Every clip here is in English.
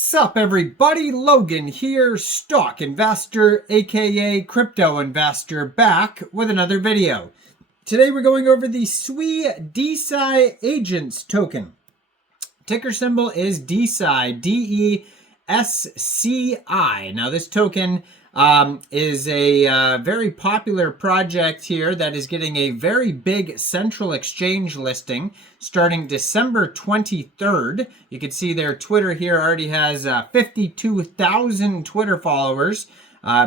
Sup everybody, Logan here, stock investor aka crypto investor, back with another video. Today we're going over the SWI Desci Agents token. Ticker symbol is Desci, D-E-S-C-I. Now this token is a very popular project here that is getting a very big central exchange listing starting December 23rd. You can see their Twitter here already has 52,000 Twitter followers.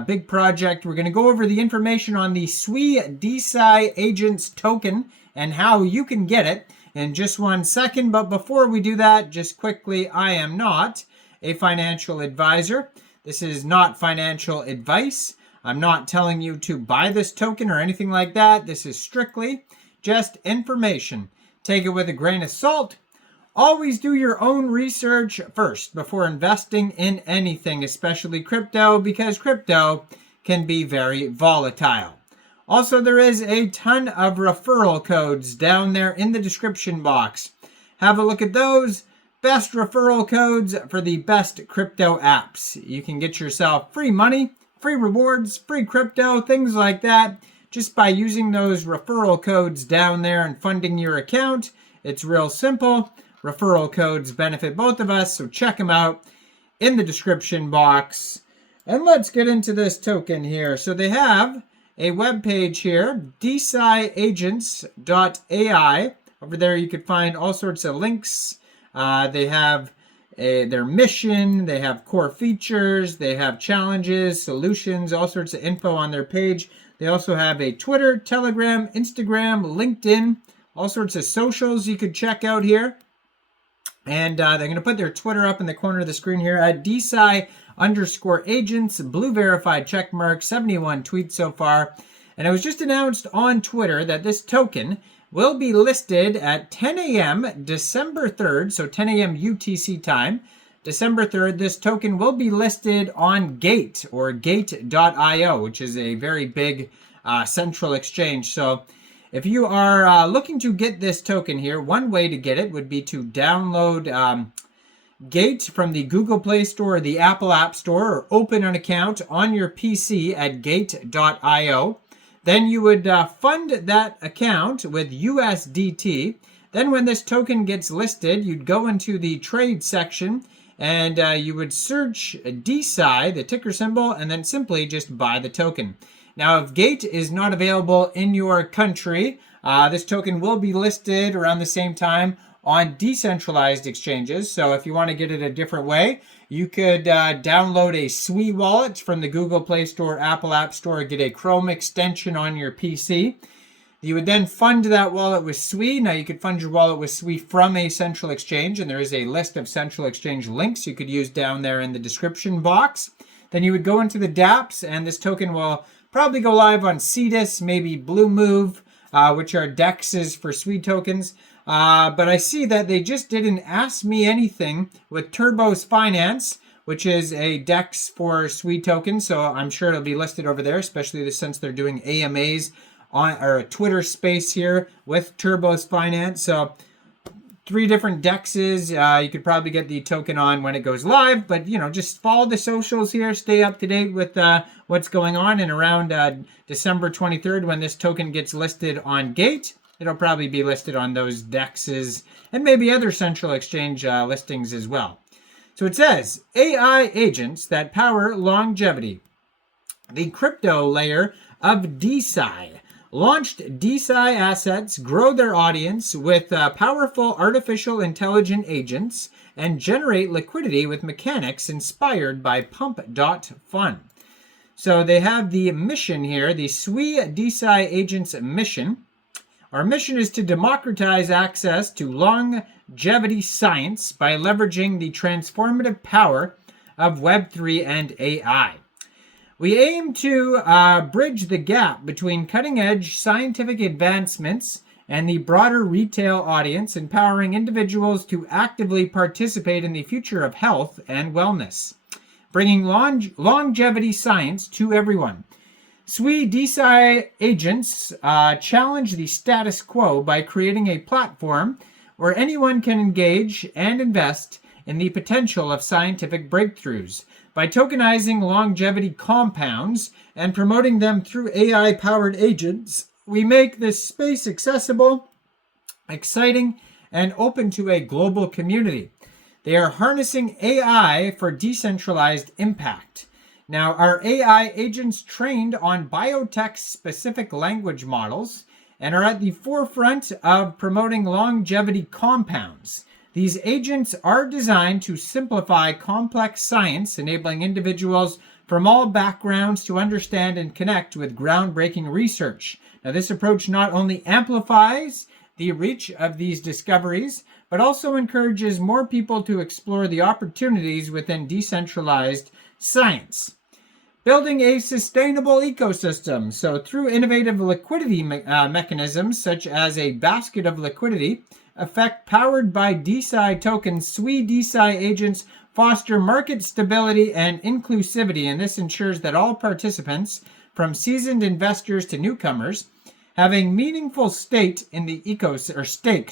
Big project. We're going to go over the information on the SWI Desci Agents token and how you can get it in just 1 second. But before we do that, just quickly, I am not a financial advisor. This is not financial advice. I'm not telling you to buy this token or anything like that. This is strictly just information. Take it with a grain of salt. Always do your own research first before investing in anything, especially crypto, because crypto can be very volatile. Also, there is a ton of referral codes down there in the description box. Have a look at those. Best referral codes for the best crypto apps. You can get yourself free money, free rewards, free crypto, things like that, just by using those referral codes down there and funding your account. It's real simple. Referral codes benefit both of us, so check them out in the description box. And let's get into this token here. So they have a web page here, DesciAgents.ai. Over there you could find all sorts of links. They have their mission, they have core features, they have challenges, solutions, all sorts of info on their page. They also have a Twitter, Telegram, Instagram, LinkedIn, all sorts of socials you could check out here. And they're going to put their Twitter up in the corner of the screen here at Desci_agents, blue verified check mark, 71 tweets so far. And it was just announced on Twitter that this token will be listed at 10 a.m. December 3rd, so 10 a.m. UTC time. December 3rd, this token will be listed on Gate, or Gate.io, which is a very big central exchange. So if you are looking to get this token here, one way to get it would be to download Gate from the Google Play Store or the Apple App Store, or open an account on your PC at Gate.io. Then you would fund that account with USDT. Then when this token gets listed, you'd go into the trade section and you would search Desci, the ticker symbol, and then simply just buy the token. Now, if Gate is not available in your country, this token will be listed around the same time on decentralized exchanges. So if you want to get it a different way, you could download a SWI wallet from the Google Play Store, Apple App Store, get a Chrome extension on your PC. You would then fund that wallet with SWI. Now you could fund your wallet with SWI from a central exchange, and there is a list of central exchange links you could use down there in the description box. Then you would go into the dApps, and this token will probably go live on Cetus, maybe Blue Move, which are DEXs for SWI tokens. But I see that they just didn't ask me anything with Turbos Finance, which is a DEX for SWI tokens. So I'm sure it'll be listed over there, especially since they're doing AMAs on or a Twitter space here with Turbos Finance. So 3 different DEXs. You could probably get the token on when it goes live, but just follow the socials here, stay up to date with what's going on. And around December 23rd, when this token gets listed on Gate, it'll probably be listed on those DEXs and maybe other central exchange listings as well. So it says, AI agents that power longevity. The crypto layer of Desci launched Desci assets grow their audience with powerful artificial intelligent agents and generate liquidity with mechanics inspired by Pump.Fun. So they have the mission here, the SWI Desci Agents mission. Our mission is to democratize access to longevity science by leveraging the transformative power of Web3 and AI. We aim to bridge the gap between cutting-edge scientific advancements and the broader retail audience, empowering individuals to actively participate in the future of health and wellness, bringing longevity science to everyone. SWI Desci Agents challenge the status quo by creating a platform where anyone can engage and invest in the potential of scientific breakthroughs. By tokenizing longevity compounds and promoting them through AI-powered agents, we make this space accessible, exciting, and open to a global community. They are harnessing AI for decentralized impact. Now, our AI agents trained on biotech-specific language models and are at the forefront of promoting longevity compounds. These agents are designed to simplify complex science, enabling individuals from all backgrounds to understand and connect with groundbreaking research. Now, this approach not only amplifies the reach of these discoveries, but also encourages more people to explore the opportunities within decentralized science. Building a sustainable ecosystem. So through innovative liquidity mechanisms, such as a basket of liquidity, effect powered by Desci tokens, SWE Desci agents foster market stability and inclusivity, and this ensures that all participants, from seasoned investors to newcomers, have a meaningful stake in the ecosystem.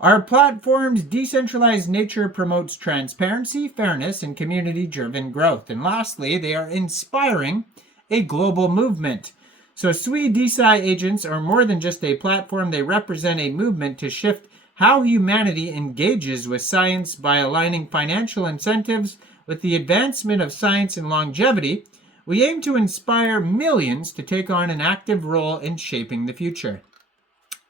Our platform's decentralized nature promotes transparency, fairness, and community-driven growth. And lastly, they are inspiring a global movement. So SWE Desci agents are more than just a platform. They represent a movement to shift how humanity engages with science by aligning financial incentives with the advancement of science and longevity. We aim to inspire millions to take on an active role in shaping the future.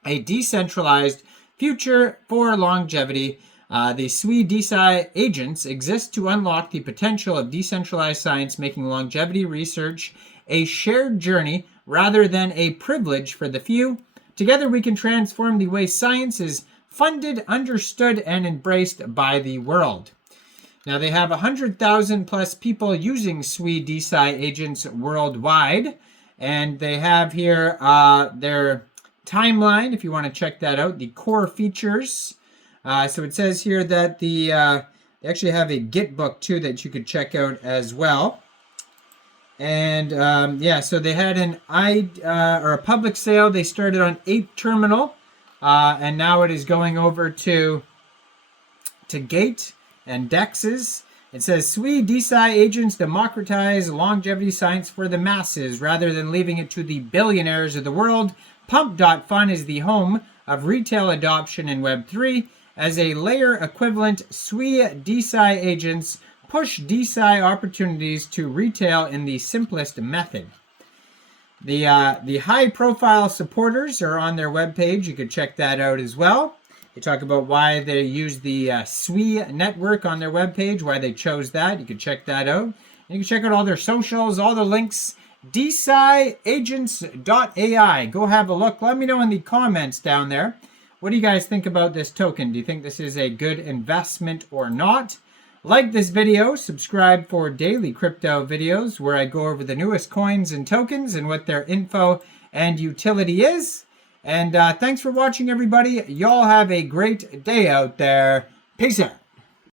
A decentralized future for longevity. The SWE Desci agents exist to unlock the potential of decentralized science, making longevity research a shared journey rather than a privilege for the few. Together we can transform the way science is funded, understood, and embraced by the world. Now, they have 100,000 plus people using SWE Desci agents worldwide, and they have here their timeline, if you want to check that out, the core features. So it says here that they actually have a Git book too that you could check out as well. And yeah, so they had a public sale. They started on 8 Terminal, and now it is going over to Gate and DEXs. It says SWE Desci agents democratize longevity science for the masses rather than leaving it to the billionaires of the world. Pump.fun is the home of retail adoption in Web3. As a layer equivalent, SWE Desci agents push Desci opportunities to retail in the simplest method. The high-profile supporters are on their webpage. You could check that out as well. They talk about why they use the SWE network on their webpage, why they chose that. You can check that out. And you can check out all their socials, all the links. DesciAgents.ai. Go have a look. Let me know in the comments down there. What do you guys think about this token? Do you think this is a good investment or not? Like this video, subscribe for daily crypto videos where I go over the newest coins and tokens and what their info and utility is. And thanks for watching, everybody. Y'all have a great day out there. Peace out.